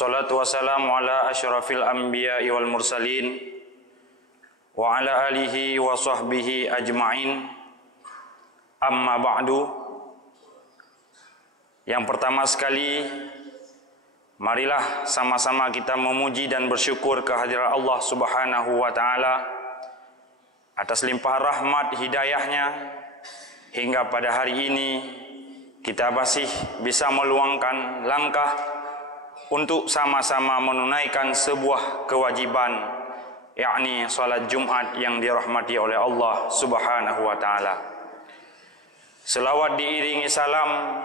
Wassalatu wassalamu ala asyrafil anbiya'i wal mursalin wa ala alihi wa sahbihi ajma'in. Amma ba'du. Yang pertama sekali, marilah sama-sama kita memuji dan bersyukur kehadirat Allah Subhanahu wa taala atas limpahan rahmat hidayahnya hingga pada hari ini kita masih bisa meluangkan langkah untuk sama-sama menunaikan sebuah kewajiban, yakni salat Jumat yang dirahmati oleh Allah Subhanahu wa taala. Selawat diiringi salam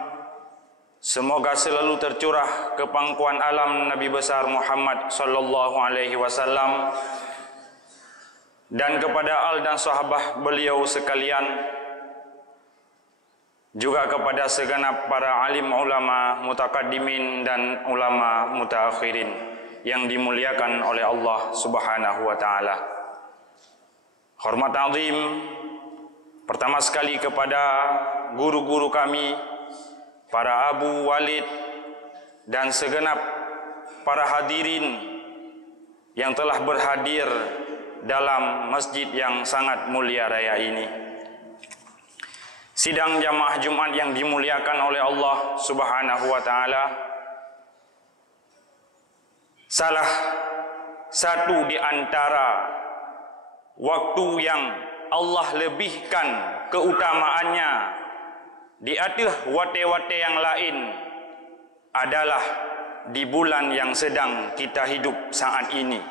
semoga selalu tercurah ke pangkuan alam Nabi besar Muhammad sallallahu alaihi wasallam dan kepada al dan sahabat beliau sekalian, juga kepada segenap para alim ulama mutakaddimin dan ulama mutaakhirin yang dimuliakan oleh Allah Subhanahu wa taala. Hormat azim pertama sekali kepada guru-guru kami, para Abu Walid dan segenap para hadirin yang telah berhadir dalam masjid yang sangat mulia raya ini. Sidang jamaah Jumat yang dimuliakan oleh Allah Subhanahu wa taala, salah satu di antara waktu yang Allah lebihkan keutamaannya di atas wate-wate yang lain adalah di bulan yang sedang kita hidup saat ini,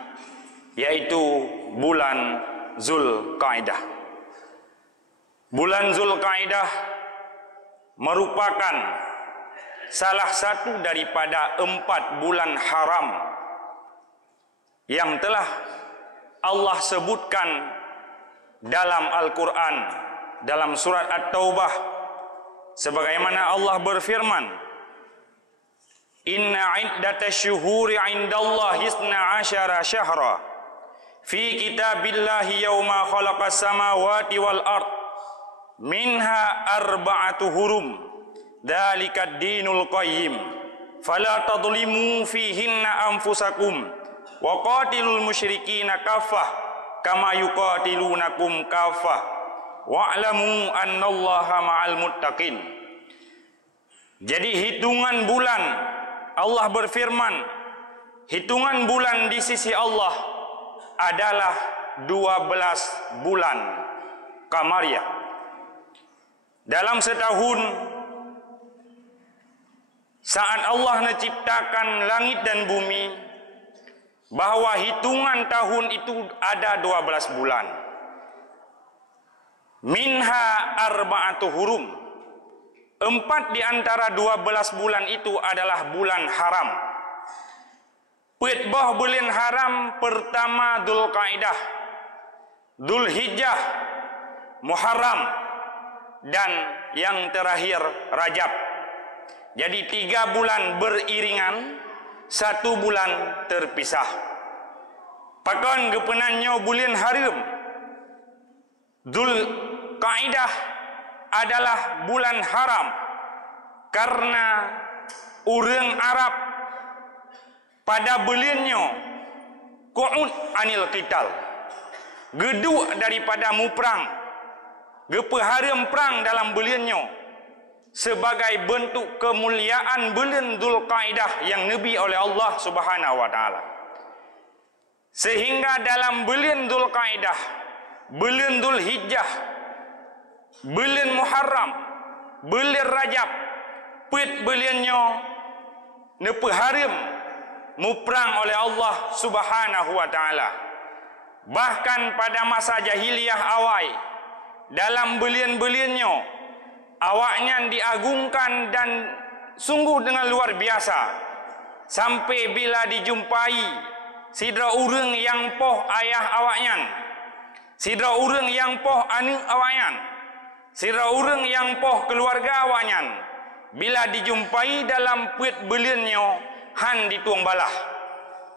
yaitu bulan Zulqa'dah. Bulan Zulqa'dah merupakan salah satu daripada 4 bulan haram yang telah Allah sebutkan dalam Al-Quran, dalam surat At-Taubah, sebagaimana Allah berfirman, Inna iddatash syuhuri indallahi 12 syahra fi kitabillahi yawma khalaqas samawati wal ard minha arba'atu hurum dzalikad dinul qayyim fala tadlimu fihinna anfusakum wa qatilul musyrikina kaffah kama yuqatilunakum kaffah wa'lamu annallaha ma'al muttaqin. Jadi hitungan bulan, Allah berfirman, hitungan bulan di sisi Allah adalah 12 bulan Qamariyah. Dalam setahun, saat Allah menciptakan langit dan bumi, bahwa hitungan tahun itu ada 12 bulan. Minha arba'atu hurum. 4 di antara 12 bulan itu adalah bulan haram. Pitbah bulan haram pertama Dzulqa'dah, Dzulhijjah, Muharram, dan yang terakhir Rajab. Jadi 3 bulan beriringan, 1 bulan terpisah. Pakan gepenannya bulan haram Dzulqa'dah adalah bulan haram karena orang Arab pada bulannya qu'ud anil qital, geduk daripada muperang, gepeharam perang dalam bulannya sebagai bentuk kemuliaan bulan Dzulqa'dah yang nabi oleh Allah Subhanahu wa taala. Sehingga dalam bulan Dzulqa'dah, bulan Dzulhijjah, bulan Muharram, bulan Rajab, pit bulannya nepeharam muperang oleh Allah Subhanahu wa taala. Bahkan pada masa jahiliyah awal, dalam bulan-bulannya awaknya diagungkan dan sungguh dengan luar biasa, sampai bila dijumpai sidra urang yang poh ayah awaknya, sidra urang yang poh anak awaknya, sidra urang yang poh keluarga awaknya, bila dijumpai dalam pit bulannya han dituang balah,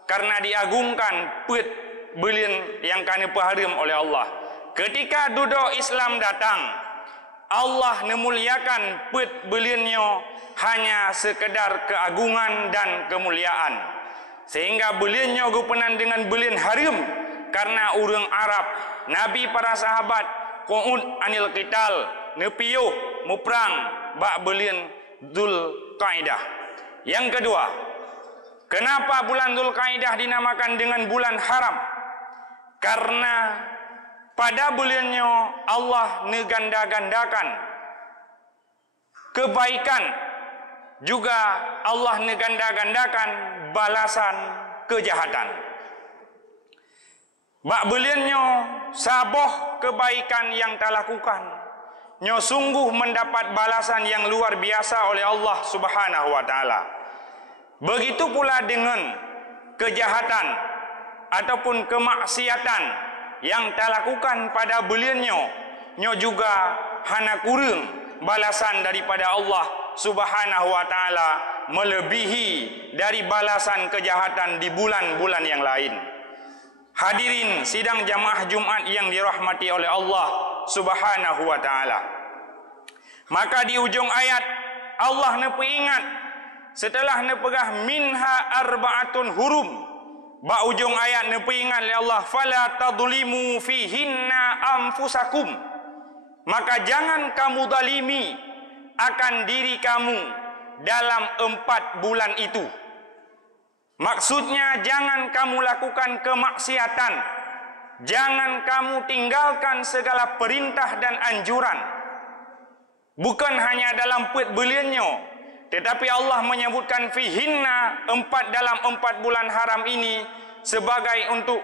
karena diagungkan pit bulan yang kana paharam oleh Allah. Ketika duduk Islam datang, Allah memuliakan pit bulannya hanya sekedar keagungan dan kemuliaan. sehingga beliannya gupenan dengan belian haram karena urang Arab. Nabi para sahabat qu'ud anil qital, nepiyuh muprang bak belian Dzulqa'dah. Yang kedua, kenapa bulan Dzulqa'dah dinamakan dengan bulan haram? Karena pada bulannya Allah neganda-gandakan kebaikan, juga Allah neganda-gandakan balasan kejahatan. Bak beliannya saboh kebaikan yang telah lakukan, nyo sungguh mendapat balasan yang luar biasa oleh Allah Subhanahu wa taala. Begitu pula dengan kejahatan ataupun kemaksiatan yang telah lakukan pada beliannya, nyo juga hana kurang balasan daripada Allah Subhanahu wa taala melebihi dari balasan kejahatan di bulan-bulan yang lain. Hadirin sidang jamaah Jumat yang dirahmati oleh Allah Subhanahu wa taala. Maka di ujung ayat Allah nepe ingat setelah nepegah minha arba'atun hurum. Ba ujung ayat nepe ingat oleh Allah fala tadlimu fihinna anfusakum. Maka jangan kamu zalimi akan diri kamu dalam 4 bulan itu. Maksudnya jangan kamu lakukan kemaksiatan, jangan kamu tinggalkan segala perintah dan anjuran. Bukan hanya dalam 4 bulannya, tetapi Allah menyebutkan fihinna 4 dalam 4 bulan haram ini sebagai untuk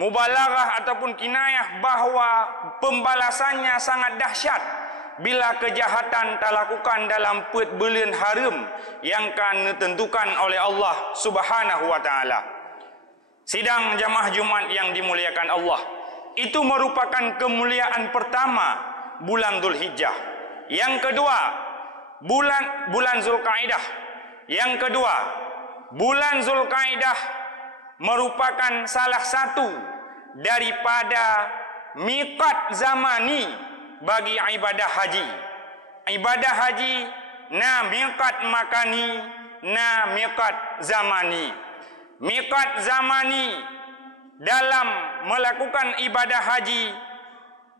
mubalaghah ataupun kinayah bahawa pembalasannya sangat dahsyat bila kejahatan terlakukan dalam 4 bulan haram yang akan ditentukan oleh Allah Subhanahu wa taala. Sidang jamaah Jumat yang dimuliakan Allah, itu merupakan kemuliaan pertama bulan Dzulhijjah. Yang kedua, bulan Dzulqa'dah. Yang kedua, bulan Dzulqa'dah merupakan salah satu daripada miqat zamani bagi ibadah haji. Ibadah haji na miqat makani, na miqat zamani. Miqat zamani dalam melakukan ibadah haji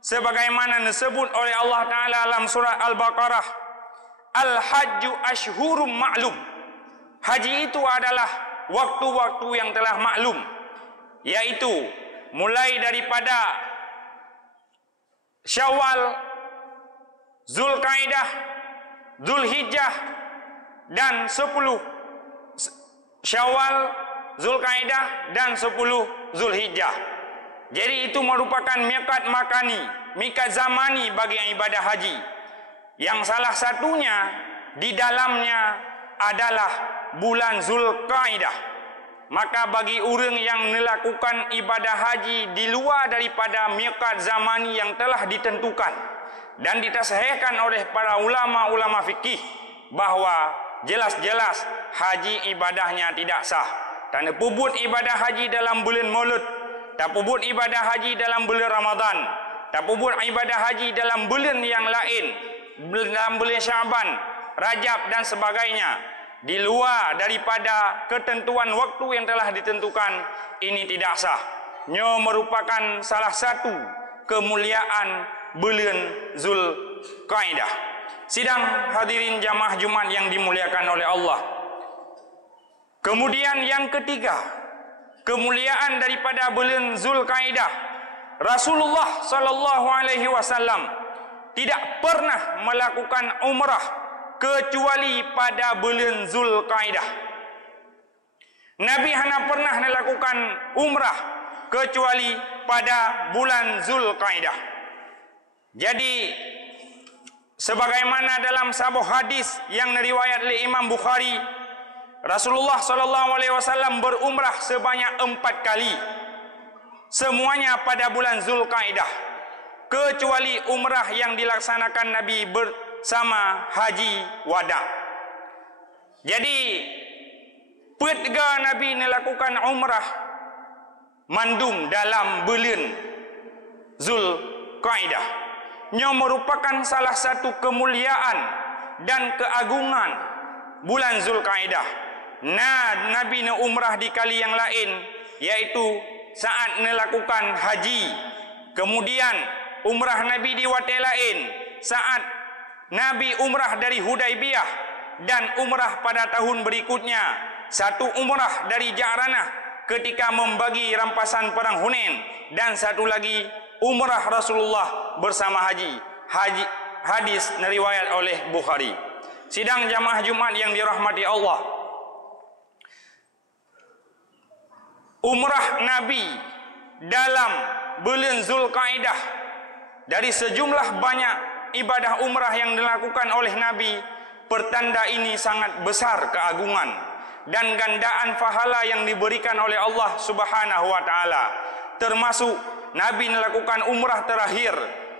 sebagaimana disebut oleh Allah Ta'ala dalam surah Al-Baqarah, Al-Hajju ashhurum ma'lum. Haji itu adalah waktu-waktu yang telah maklum, yaitu mulai daripada Syawal, Dzulqa'dah, Dzulhijjah dan 10 Syawal, Dzulqa'dah dan 10 Dzulhijjah. Jadi itu merupakan miqat makani, miqat zamani bagi ibadah haji. Yang salah satunya di dalamnya adalah bulan Dzulqa'dah. Maka bagi orang yang melakukan ibadah haji di luar daripada miqat zamani yang telah ditentukan dan ditasahihkan oleh para ulama-ulama fikih bahawa jelas-jelas haji ibadahnya tidak sah. Tak pubut ibadah haji dalam bulan Maulud, tak pubut ibadah haji dalam bulan Ramadan, tak pubut ibadah haji dalam bulan yang lain, dalam bulan Syaban, Rajab dan sebagainya. Di luar daripada ketentuan waktu yang telah ditentukan, ini tidak sah. Nyo merupakan salah satu kemuliaan bulan Dzulqa'dah. Sidang hadirin jamaah Jumat yang dimuliakan oleh Allah. Kemudian yang ketiga, kemuliaan daripada bulan Dzulqa'dah. Rasulullah sallallahu alaihi wasallam tidak pernah melakukan umrah kecuali pada bulan Dzulqa'dah. Nabi hanya pernah melakukan umrah kecuali pada bulan Dzulqa'dah. Jadi sebagaimana dalam sebuah hadis yang diriwayat oleh Imam Bukhari, Rasulullah sallallahu alaihi wasallam berumrah sebanyak 4 kali. Semuanya pada bulan Dzulqa'dah, kecuali umrah yang dilaksanakan Nabi sama haji wada. Jadi petga Nabi melakukan umrah mandum dalam bulan Dzulqa'dah. Nya merupakan salah satu kemuliaan dan keagungan bulan Dzulqa'dah. Nabi na umrah di kali yang lain, yaitu saat melakukan haji. Kemudian umrah Nabi di waktu lain saat Nabi umrah dari Hudaibiyah, dan umrah pada tahun berikutnya. Satu umrah dari Ja'ranah ketika membagi rampasan perang Hunain, dan satu lagi umrah Rasulullah bersama haji. Hadis riwayat oleh Bukhari. Sidang jamaah Jumat yang dirahmati Allah, umrah Nabi dalam bulan Zulkaidah, dari sejumlah banyak ibadah umrah yang dilakukan oleh Nabi, pertanda ini sangat besar keagungan dan gandaan pahala yang diberikan oleh Allah Subhanahu wa taala. Termasuk Nabi melakukan umrah terakhir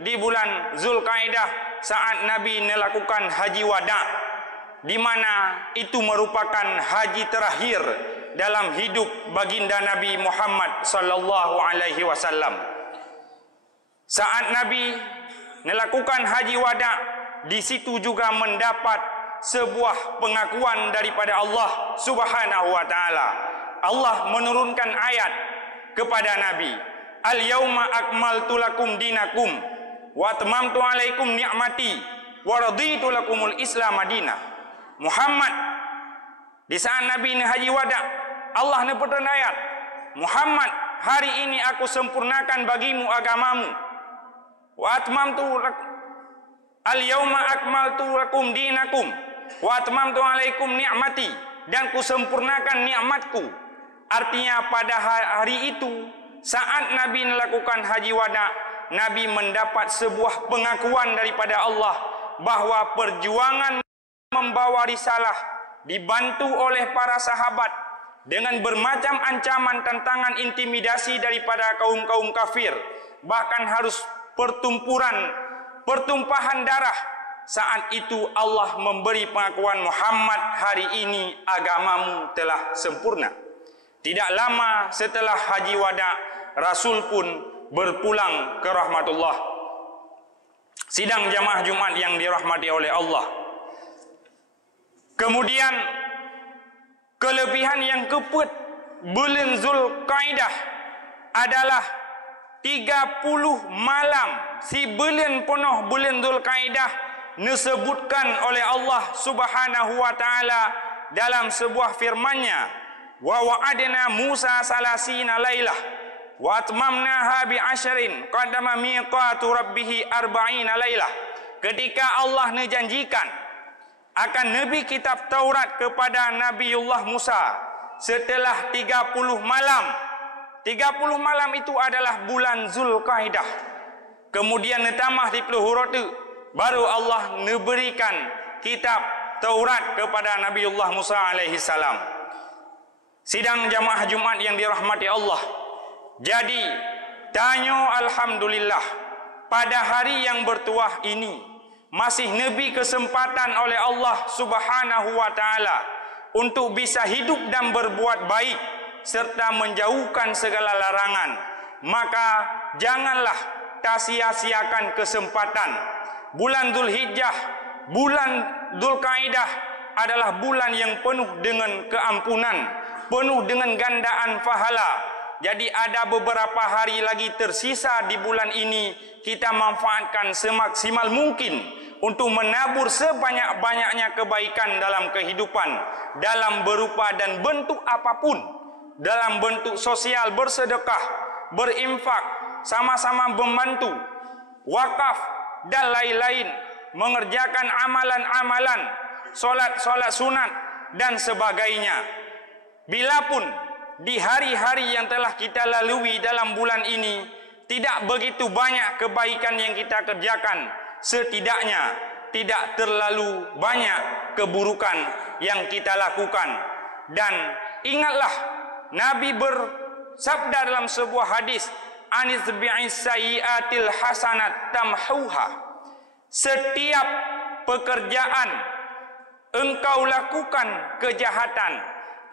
di bulan Zulkaidah saat Nabi melakukan haji wada, di mana itu merupakan haji terakhir dalam hidup baginda Nabi Muhammad sallallahu alaihi wasallam. Saat Nabi melakukan haji wada, di situ juga mendapat sebuah pengakuan daripada Allah Subhanahu wa taala. Allah menurunkan ayat kepada Nabi, "Al-yauma akmaltu lakum dinakum wa atmamtu alaikum ni'mati wa raditu lakumul Islam madinah." Muhammad, di saat Nabi ini haji wada, Allah neputkan ayat, "Muhammad, hari ini aku sempurnakan bagimu agamamu. Wa atmamtu al-yauma akmaltu lakum dinakum wa atmamtu alaikum ni'mati," dan kusempurnakan nikmatku. Artinya pada hari itu saat Nabi melakukan haji wada, Nabi mendapat sebuah pengakuan daripada Allah bahwa perjuangan membawa risalah dibantu oleh para sahabat dengan bermacam ancaman, tantangan, intimidasi daripada kaum-kaum kafir, bahkan harus pertumpahan darah. Saat itu Allah memberi pengakuan, "Muhammad, hari ini agamamu telah sempurna." Tidak lama setelah haji wada, Rasul pun berpulang ke rahmatullah. Sidang jamaah Jumat yang dirahmati oleh Allah. Kemudian kelebihan yang keempat, bulan Zulkaidah adalah 30 malam. Si bulan penuh bulan Zulkaidah disebutkan oleh Allah Subhanahu wa taala dalam sebuah firman-Nya, "Wa wa'adna Musa salasina lailah wa atmamnaha bi asyrin qadama miqatu rabbih arba'ina lailah." Ketika Allah menjanjikan akan Nabi kitab Taurat kepada Nabiullah Musa setelah 30 malam. 30 malam itu adalah bulan Zulkaidah. Kemudian ditambah di peluhur itu, baru Allah memberikan kitab Taurat kepada Nabiullah Musa alaihi salam. Sidang jamaah Jumat yang dirahmati Allah. Jadi, tanyo alhamdulillah, pada hari yang bertuah ini masih Nabi kesempatan oleh Allah Subhanahu wa taala untuk bisa hidup dan berbuat baik serta menjauhkan segala larangan. Maka janganlah sia-siakan kesempatan. Bulan Zulhijjah, bulan Zulkaidah adalah bulan yang penuh dengan keampunan, penuh dengan gandaan pahala. Jadi ada beberapa hari lagi tersisa di bulan ini, kita manfaatkan semaksimal mungkin untuk menabur sebanyak-banyaknya kebaikan dalam kehidupan, dalam berupa dan bentuk apapun, dalam bentuk sosial, bersedekah, berinfak, sama-sama membantu, wakaf dan lain-lain, mengerjakan amalan-amalan, solat-solat sunat dan sebagainya. Bilapun di hari-hari yang telah kita lalui dalam bulan ini tidak begitu banyak kebaikan yang kita kerjakan, setidaknya tidak terlalu banyak keburukan yang kita lakukan. Dan ingatlah, Nabi bersabda dalam sebuah hadis, "Anis bi'is sayyiatil hasanat tamhuha." Setiap pekerjaan engkau lakukan kejahatan,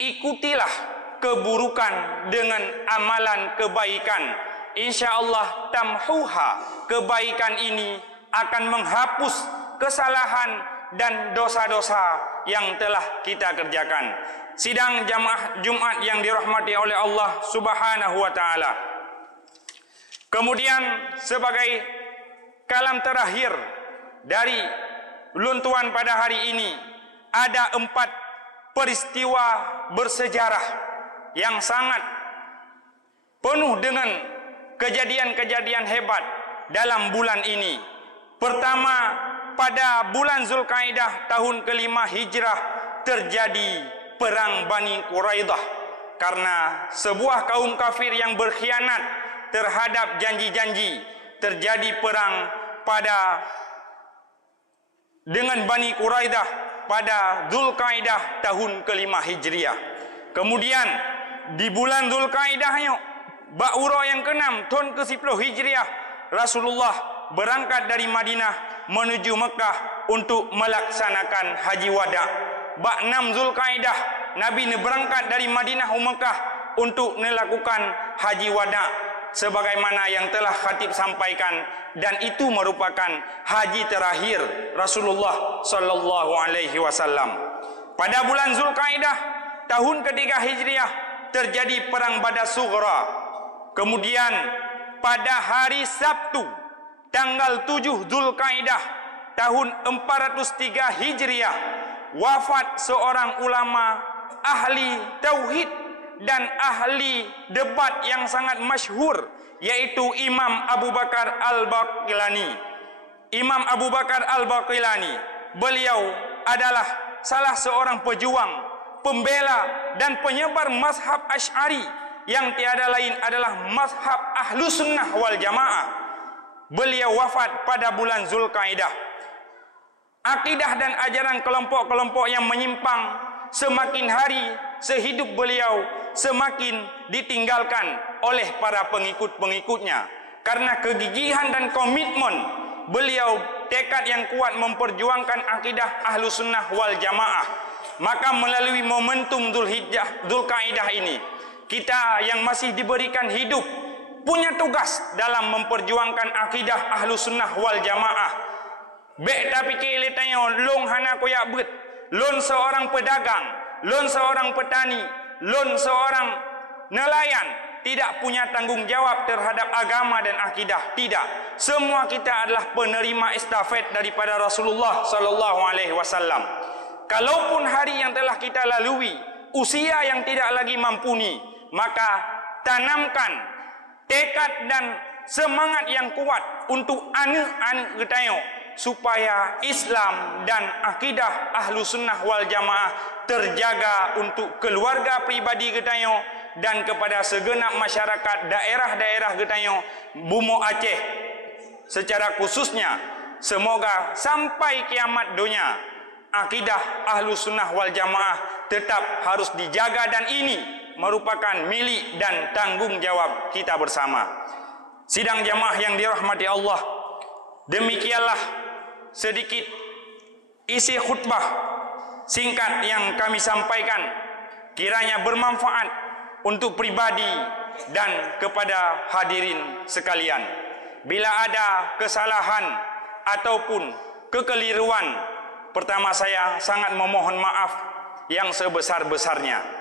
ikutilah keburukan dengan amalan kebaikan. InsyaAllah tamhuha, kebaikan ini akan menghapus kesalahan dan dosa-dosa yang telah kita kerjakan. sidang jamaah Jumat yang dirahmati oleh Allah Subhanahu wa taala. Kemudian sebagai kalam terakhir dari luntuan pada hari ini, ada 4 peristiwa bersejarah yang sangat penuh dengan kejadian-kejadian hebat dalam bulan ini. Pertama, pada bulan Zulkaidah tahun ke-5 Hijrah terjadi perang Bani Quraidah karena sebuah kaum kafir yang berkhianat terhadap janji-janji. Terjadi perang dengan Bani Quraidah pada Zulkaidah tahun ke-5 Hijriah. Kemudian di bulan Zulkaidah Ba'ura yang ke-6 tahun ke-10 Hijriah, Rasulullah berangkat dari Madinah menuju Mekah untuk melaksanakan haji wada. Bak 6 Zulkaidah Nabi berangkat dari Madinah ke Mekah untuk melakukan haji wada sebagaimana yang telah khatib sampaikan, dan itu merupakan haji terakhir Rasulullah sallallahu alaihi wasallam. Pada bulan Zulkaidah tahun ke-3 Hijriah terjadi perang Badar Sughra. Kemudian pada hari Sabtu tanggal 7 Zulkaidah tahun 403 Hijriah wafat seorang ulama ahli tauhid dan ahli debat yang sangat masyhur, yaitu Imam Abu Bakar Al-Baqilani. Imam Abu Bakar Al-Baqilani, beliau adalah salah seorang pejuang, pembela dan penyebar mazhab Asy'ari yang tiada lain adalah mazhab Ahlus Sunnah wal Jamaah. Beliau wafat pada bulan Zulkaidah. Akidah dan ajaran kelompok-kelompok yang menyimpang semakin hari sehidup beliau semakin ditinggalkan oleh para pengikut-pengikutnya. Karena kegigihan dan komitmen beliau, tekad yang kuat memperjuangkan akidah Ahlus Sunnah wal Jamaah, maka melalui momentum Zulkaidah ini, kita yang masih diberikan hidup punya tugas dalam memperjuangkan akidah Ahlus Sunnah wal Jamaah. Bek tapi kele tanya long hana koyak bet, lon seorang pedagang, lon seorang petani, lon seorang nelayan tidak punya tanggung jawab terhadap agama dan akidah. Tidak, semua kita adalah penerima estafet daripada Rasulullah sallallahu alaihi wasallam. Kalaupun hari yang telah kita lalui usia yang tidak lagi mampuni, maka tanamkan tekad dan semangat yang kuat untuk anak-anak kita supaya Islam dan akidah Ahlus Sunnah wal Jamaah terjaga untuk keluarga pribadi kita dan kepada segenap masyarakat daerah-daerah kita Bumi Aceh secara khususnya. Semoga sampai kiamat dunia akidah Ahlus Sunnah wal Jamaah tetap harus dijaga, dan ini merupakan milik dan tanggung jawab kita bersama. Sidang jamaah yang dirahmati Allah, demikianlah sedikit isi khutbah singkat yang kami sampaikan, kiranya bermanfaat untuk pribadi dan kepada hadirin sekalian. Bila ada kesalahan ataupun kekeliruan, pertama saya sangat memohon maaf yang sebesar-besarnya.